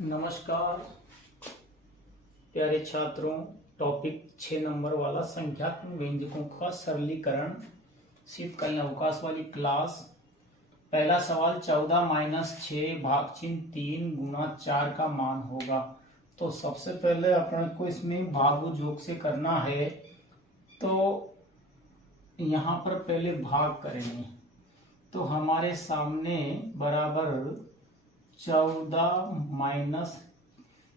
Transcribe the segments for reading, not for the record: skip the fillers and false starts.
नमस्कार प्यारे छात्रों। टॉपिक 6 नंबर वाला संख्यात्मक व्यंजकों का सरलीकरण, शीतकालीन अवकाश वाली क्लास। पहला सवाल 14 माइनस 6 भागचिन्ह 3 गुना 4 का मान होगा। तो सबसे पहले अपन को इसमें भाग योग से करना है, तो यहाँ पर पहले भाग करेंगे। तो हमारे सामने बराबर 14 माइनस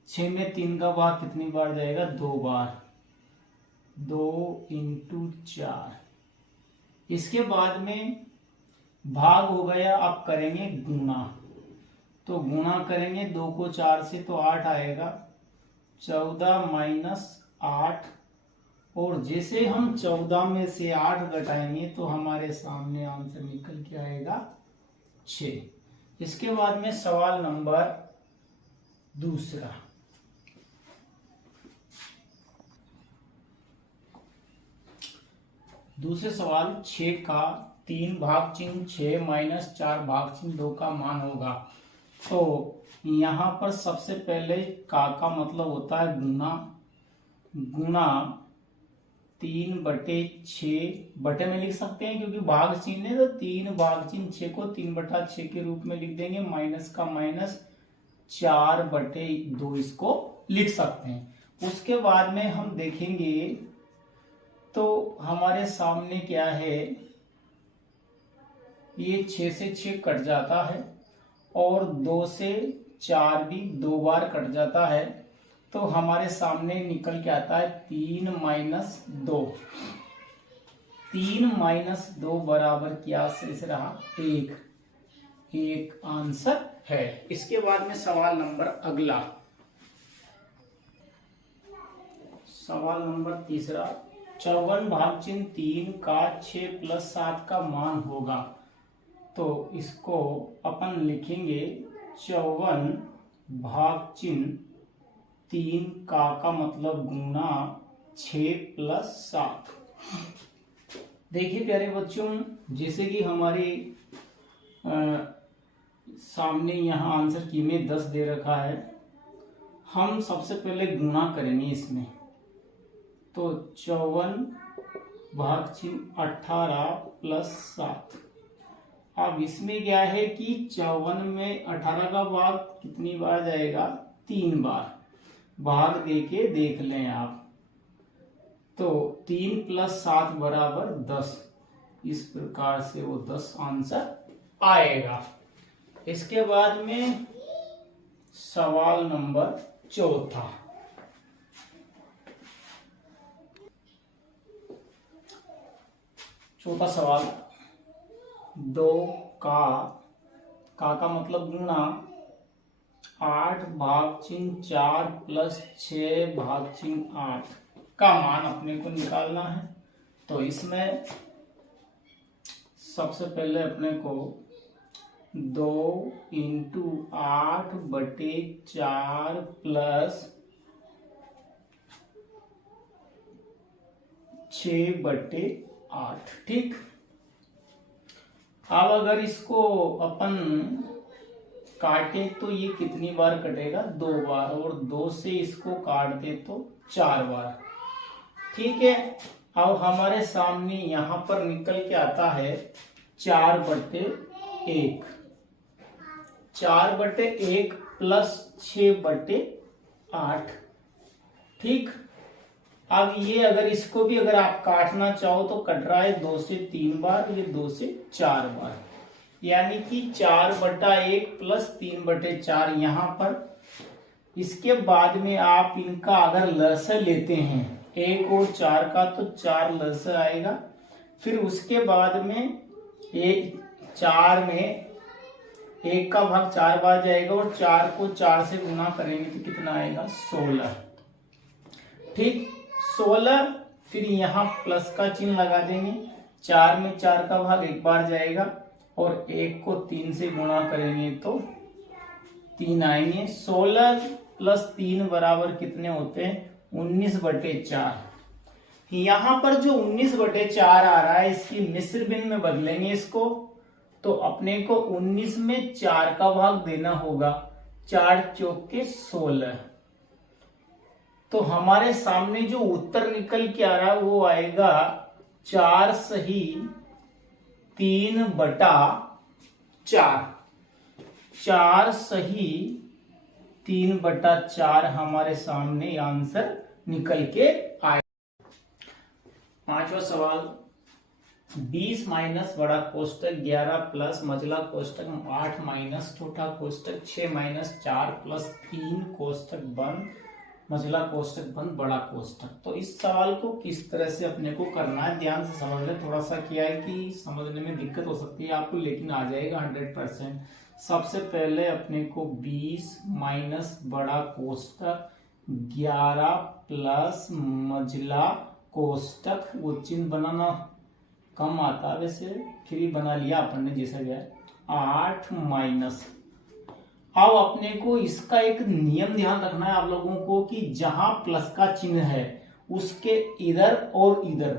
6 में 3 का भाग कितनी बार जाएगा? 2 बार, 2 इंटू 4। इसके बाद में भाग हो गया, अब करेंगे गुना। तो गुना करेंगे 2 को 4 से तो 8 आएगा। 14 माइनस 8, और जैसे हम 14 में से 8 घटाएंगे तो हमारे सामने आंसर निकल के आएगा 6। इसके बाद में सवाल नंबर दूसरा। दूसरे सवाल 6 का 3 भागचिन्ह 6 माइनस 4 भागचिन्ह 2 का मान होगा। तो यहाँ पर सबसे पहले का मतलब होता है गुना। गुना 3/6 बटे में लिख सकते हैं, क्योंकि भाग चिन्ह है तो 3 भाग चिन्ह 6 को 3/6 के रूप में लिख देंगे। माइनस का माइनस 4/2 इसको लिख सकते हैं। उसके बाद में हम देखेंगे तो हमारे सामने क्या है, ये 6 से 6 कट जाता है और 2 से 4 भी 2 बार कट जाता है। तो हमारे सामने निकल के आता है 3 माइनस 2। 3 माइनस 2 बराबर क्या शेष रहा? 1। एक आंसर है। इसके बाद में सवाल नंबर अगला, सवाल नंबर तीसरा। 54 भागचिन्ह 3 का 6 प्लस 7 का मान होगा। तो इसको अपन लिखेंगे 54 भागचिन्ह 3 का मतलब गुना 6 प्लस 7। देखिए प्यारे बच्चों, जैसे कि हमारे सामने यहाँ आंसर की में 10 दे रखा है। हम सबसे पहले गुना करेंगे इसमें। तो 54 भागचिन्ह 18 प्लस 7। अब इसमें क्या है कि 54 में 18 का भाग कितनी बार जाएगा? 3 बार। भाग देके देख लें आप। तो 3 प्लस 7 बराबर 10। इस प्रकार से वो 10 आंसर आएगा। इसके बाद में सवाल नंबर चौथा। चौथा सवाल 2 का मतलब गुना 8 भागचिन्ह 4 प्लस 6 भागचिन्ह 8 का मान अपने को निकालना है। तो इसमें सबसे पहले अपने को 2 इंटू 8/4 प्लस 6/8। ठीक। अब अगर इसको अपन काटे तो ये कितनी बार कटेगा? 2 बार, और 2 से इसको काट दे तो 4 बार। ठीक है। अब हमारे सामने यहां पर निकल के आता है 4/1। 4/1 प्लस 6/8। ठीक। अब ये अगर इसको भी अगर आप काटना चाहो तो कट रहा है 2 से 3 बार, ये 2 से 4 बार, यानी कि 4/1 प्लस 3/4 यहाँ पर। इसके बाद में आप इनका अगर लसाअ लेते हैं 1 और 4 का, तो 4 लसाअ आएगा। फिर उसके बाद में 4 में 1 का भाग 4 बार जाएगा, और 4 को 4 से गुना करेंगे तो कितना आएगा? 16। ठीक। 16। फिर यहाँ प्लस का चिन्ह लगा देंगे। 4 में 4 का भाग 1 बार जाएगा, और 1 को 3 से गुणा करेंगे तो 3 आएंगे। 16 प्लस 3 बराबर कितने होते हैं? 19/4। यहाँ पर जो 19/4 आ रहा है, इसकी मिश्र भिन्न में बदलेंगे इसको, तो अपने को 19 में 4 का भाग देना होगा। 4 चौके 16। तो हमारे सामने जो उत्तर निकल के आ रहा है वो आएगा 4 सही 3/4। 4 सही 3/4 हमारे सामने आंसर निकल के आए। 5वां सवाल, 20 माइनस बड़ा कोष्टक 11 प्लस मझला कोष्टक 8 माइनस छोटा कोष्टक 6 माइनस 4 प्लस 3 कोष्टक बंद मझला कोष्टक बंद बड़ा कोष्टक। तो इस सवाल को किस तरह से अपने को करना है, ध्यान से समझ ले। थोड़ा सा क्या है कि समझने में दिक्कत हो सकती है आपको, लेकिन आ जाएगा 100%। सबसे पहले अपने को 20 माइनस बड़ा कोष्टक 11 प्लस मझला कोष्टक, वो चिन्ह बनाना कम आता है वैसे, फिर ही बना लिया अपन ने जैसा गया, 8 माइनस। अब अपने को इसका एक नियम ध्यान रखना है आप लोगों को कि जहां प्लस का चिन्ह है उसके इधर और इधर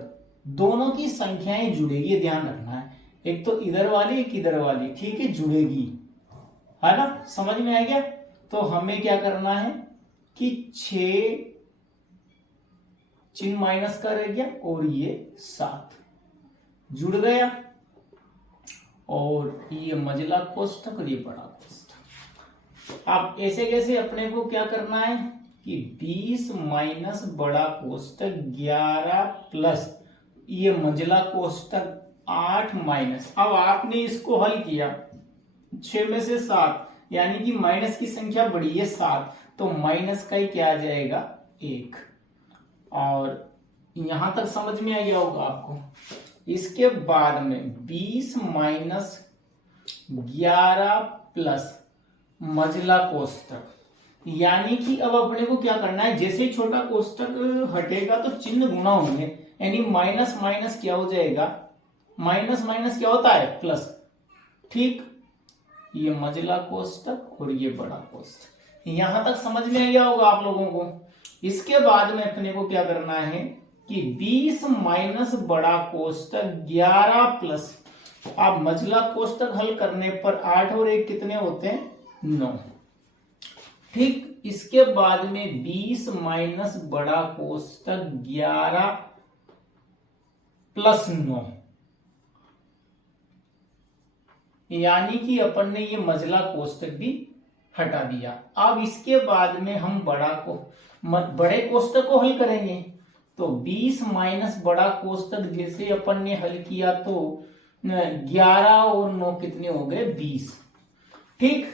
दोनों की संख्याएं जुड़ेगी, ये ध्यान रखना है। एक तो इधर वाली एक इधर वाली, ठीक है, जुड़ेगी, है ना, समझ में आ गया। तो हमें क्या करना है कि 6 चिन्ह माइनस का रह गया और ये 7 जुड़ गया, और ये मझला कोष्टक और ये बड़ा कोष्टक। अब ऐसे कैसे अपने को क्या करना है कि 20 माइनस बड़ा कोष्टक 11 प्लस ये मझला कोष्टक 8 माइनस। अब आपने इसको हल किया 6 में से 7, यानी कि माइनस की संख्या बड़ी है 7, तो माइनस का ही क्या आ जाएगा 1। और यहां तक समझ में आ गया होगा आपको। इसके बाद में 20 माइनस 11 प्लस मझला कोष्टक, यानी कि अब अपने को क्या करना है, जैसे ही छोटा कोष्टक हटेगा तो चिन्ह गुना होंगे, यानी माइनस माइनस क्या हो जाएगा, माइनस माइनस क्या होता है प्लस, ठीक। ये मझला कोष्टक और ये बड़ा कोष्टक, यहां तक समझ में आ गया होगा आप लोगों को। इसके बाद में अपने को क्या करना है कि 20 माइनस बड़ा कोष्टक 11 प्लस, अब मझला कोष्टक हल करने पर 8 और 1 कितने होते हैं 9, ठीक। इसके बाद में 20 माइनस बड़ा कोष्टक 11 प्लस 9, यानी कि अपन ने ये मझला कोष्टक भी हटा दिया। अब इसके बाद में हम बड़े कोष्टक को हल करेंगे। तो 20 माइनस बड़ा कोष्टक जैसे अपन ने हल किया तो 11 और 9 कितने हो गए 20, ठीक।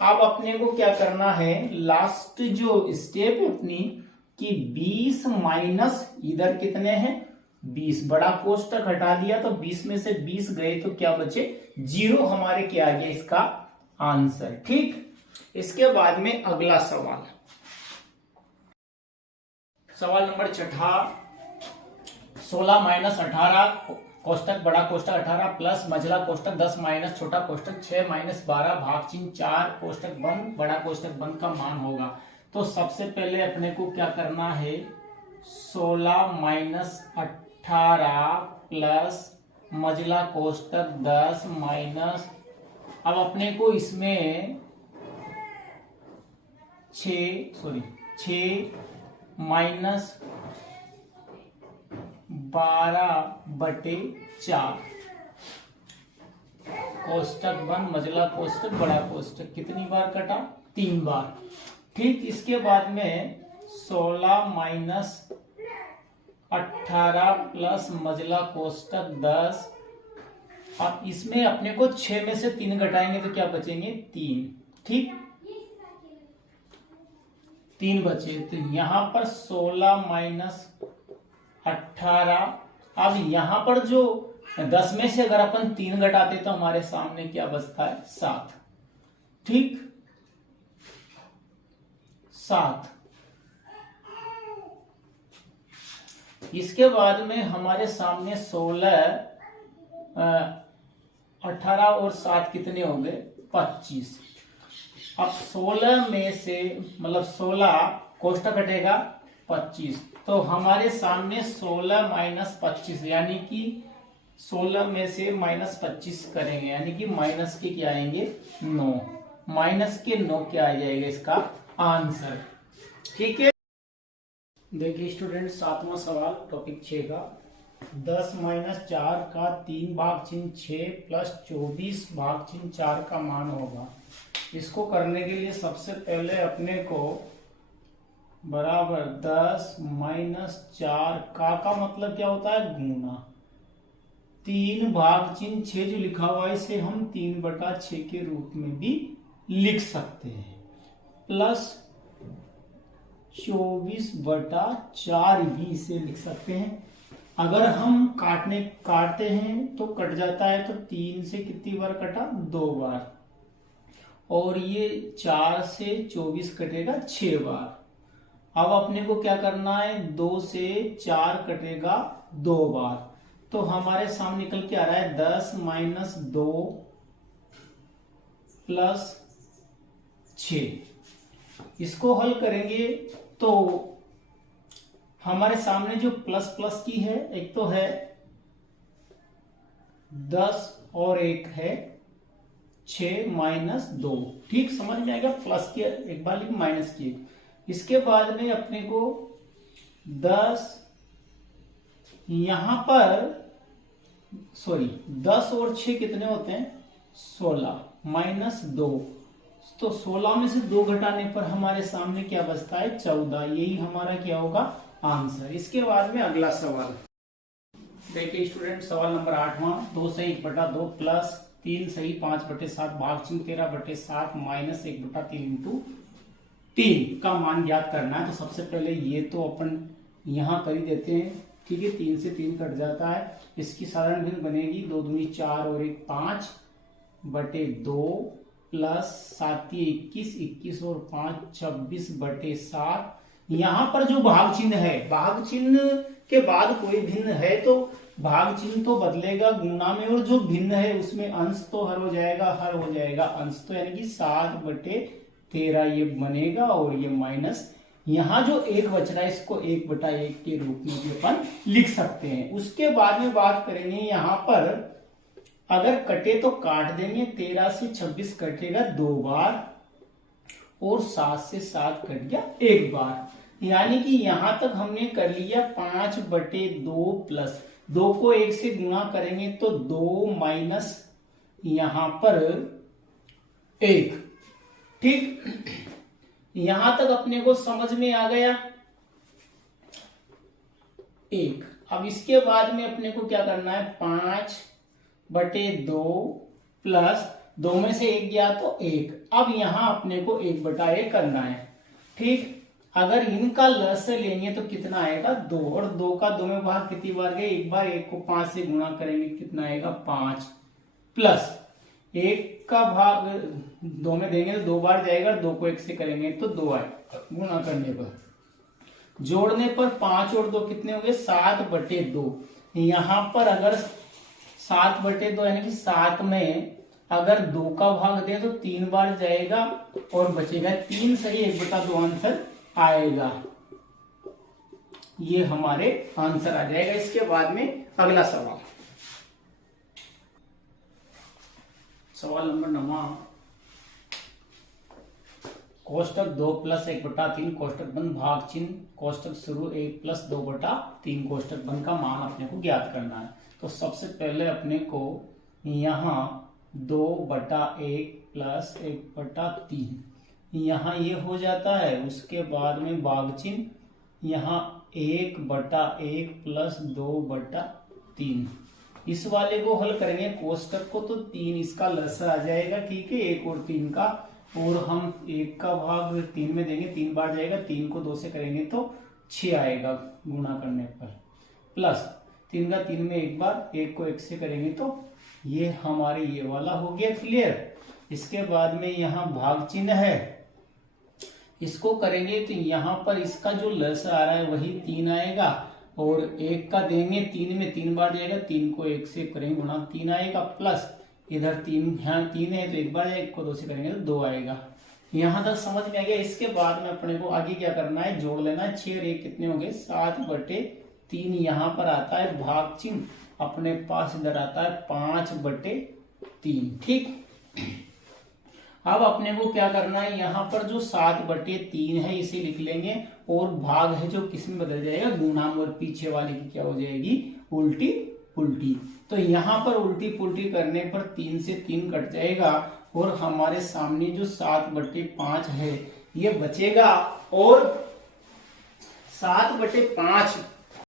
अब अपने को क्या करना है, लास्ट जो स्टेप है अपनी कि 20 माइनस इधर कितने हैं 20, बड़ा कोष्टक हटा दिया तो 20 में से 20 गए तो क्या बचे 0, हमारे क्या आ गया इसका आंसर, ठीक। इसके बाद में अगला सवाल, सवाल नंबर 6, 16 माइनस 18 कोष्टक बड़ा कोष्टक 18 प्लस मझला कोष्टक 10 माइनस छोटा कोष्टक 6 माइनस 12 भाग चिन्ह 4 कोष्टक बंद बड़ा कोष्टक बंद का मान होगा। तो सबसे पहले अपने को क्या करना है, 16 माइनस 18 प्लस मझला कोष्टक 10 माइनस, अब अपने को इसमें 6 माइनस 12/4 कोष्टक बंद मझला कोष्टक बड़ा कोष्टक, कितनी बार कटा 3 बार, ठीक। इसके बाद में 16 माइनस 18 प्लस मझला कोष्टक 10, अब इसमें अपने को 6 में से 3 घटाएंगे तो क्या बचेंगे 3, ठीक, 3 बचे। तो यहां पर 16 माइनस 18, अब यहां पर जो 10 में से अगर अपन 3 घटाते तो हमारे सामने क्या बचता है 7, ठीक, 7। इसके बाद में हमारे सामने 16, 18 और 7 कितने हो गए 25। अब 16 में से मतलब 16 कोष्टक हटेगा 25, तो हमारे सामने 16 माइनस 25, यानी कि 16 में से माइनस 25 करेंगे, यानी कि माइनस के क्या आएंगे 9, माइनस के 9 क्या आ जाएगा इसका आंसर। ठीक है, देखिए स्टूडेंट 7वां सवाल टॉपिक 6 का 10 माइनस 4 का 3 भाग चिन्ह 6 प्लस 24 भाग चिन्ह 4 का मान होगा। इसको करने के लिए सबसे पहले अपने को बराबर 10 माइनस 4 का मतलब क्या होता है गुना, 3 भाग चिन्ह 6 जो लिखा हुआ है इसे हम 3/6 के रूप में भी लिख सकते हैं, प्लस 24/4 भी इसे लिख सकते हैं। अगर हम काटते हैं तो कट जाता है, तो 3 से कितनी बार कटा 2 बार, और ये 4 से 24 कटेगा 6 बार। अब अपने को क्या करना है, 2 से 4 कटेगा 2 बार, तो हमारे सामने निकल के आ रहा है 10 माइनस 2 प्लस 6। इसको हल करेंगे तो हमारे सामने जो प्लस प्लस की है, एक तो है 10 और एक है 6 माइनस 2। ठीक समझ में आएगा, प्लस की एक बार लिख माइनस की। इसके बाद में अपने को 10 यहां पर 10 और 6 कितने होते हैं 16 माइनस 2, तो 16 में से 2 घटाने पर हमारे सामने क्या बचता है 14। यही हमारा क्या होगा आंसर। इसके बाद में अगला सवाल देखिए स्टूडेंट, सवाल नंबर 8वां 2 से 1/2 प्लस 3 सही 5/7 भाग चिन्ह 13/7 माइनस 1/3 इंटू 3 का मान ज्ञात करना है। तो सबसे पहले ये तो अपन यहां कर ही देते हैं, ठीक है, 3 से 3 कट जाता है, इसकी साधारण भिन्न बनेगी 2 दूनी 4 और 1 5/2 प्लस 7 21 21 और 5 26/7। यहां पर जो भाग चिन्ह है, भाग चिन्ह के बाद कोई भिन्न है तो भाग चिन्ह तो बदलेगा गुणा में, और जो भिन्न है उसमें अंश तो हर हो जाएगा अंश, तो यानी कि 7/13 ये बनेगा, और ये माइनस यहां जो 1 बच रहा है इसको 1/1 के रूप में भी अपन लिख सकते हैं। उसके बाद में बात करेंगे, यहां पर अगर कटे तो काट देंगे, 13 से 26 कटेगा 2 बार, और 7 से 7 कट गया 1 बार, यानी कि यहां तक हमने कर लिया 5/2 प्लस 2 को 1 से गुणा करेंगे तो 2 माइनस यहां पर 1। ठीक, यहां तक अपने को समझ में आ गया 1। अब इसके बाद में अपने को क्या करना है 5/2 प्लस 2 में से 1 गया तो 1। अब यहां अपने को 1/1 करना है। ठीक, अगर इनका लस लेंगे तो कितना आएगा 2, और 2 का 2 में भाग कितनी बार गए 1 बार, 1 को 5 से गुणा करेंगे कितना आएगा 5, प्लस 1 का भाग 2 में देंगे तो 2 बार जाएगा, 2 को 1 से करेंगे तो 2 आएगा, गुणा करने पर जोड़ने पर 5 और 2 कितने हो गए 7/2। यहां पर अगर 7/2 यानी कि 7 में अगर 2 का भाग दें तो 3 बार जाएगा और बचेगा 3 सही 1/2 आंसर आएगा। ये हमारे आंसर आ जाएगा। इसके बाद में अगला सवाल, सवाल नंबर 9 कोष्टक 2 प्लस 1/3 कोष्टक बंद भाग चिन्ह कोष्टक शुरू 1 प्लस 2/3 कोष्टक बंद का मान अपने को ज्ञात करना है। तो सबसे पहले अपने को यहां 2/1 प्लस 1/3 यहां ये हो जाता है। उसके बाद में भाग चिन्ह यहां 1/1 प्लस 2/3, इस वाले को हल करेंगे कोष्टक को तो 3 इसका लस आ जाएगा, ठीक है, 1 और 3 का, और हम 1 का भाग 3 में देंगे 3 बार जाएगा, 3 को 2 से करेंगे तो 6 आएगा गुणा करने पर, प्लस 3 का 3 में 1 बार, 1 को 1 से करेंगे तो ये हमारे ये वाला हो गया क्लियर। इसके बाद में यहाँ भाग चिन्ह है, इसको करेंगे तो यहाँ पर इसका जो लस आ रहा है वही 3 आएगा, और 1 का देंगे 3 में 3 बार जाएगा, 3 को 1 से करेंगे गुणा 3 आएगा, प्लस इधर 3 यहाँ 3 है तो 1 बार जाएगा, 1 को 2 से करेंगे तो 2 आएगा। यहां तक समझ में आ गया। इसके बाद में अपने को आगे क्या करना है, जोड़ लेना है। 6 और 1 कितने हो गए 7/3, यहाँ पर आता है भाग चिन्ह अपने पास इधर आता है 5/3। ठीक, अब अपने को क्या करना है, यहाँ पर जो 7/3 है इसे लिख लेंगे और भाग है जो किस में बदल जाएगा, गुणा में, और पीछे वाले की क्या हो जाएगी, उल्टी पुल्टी। तो यहाँ पर उल्टी पुल्टी करने पर 3 से 3 कट जाएगा और हमारे सामने जो 7/5 है ये बचेगा। और 7/5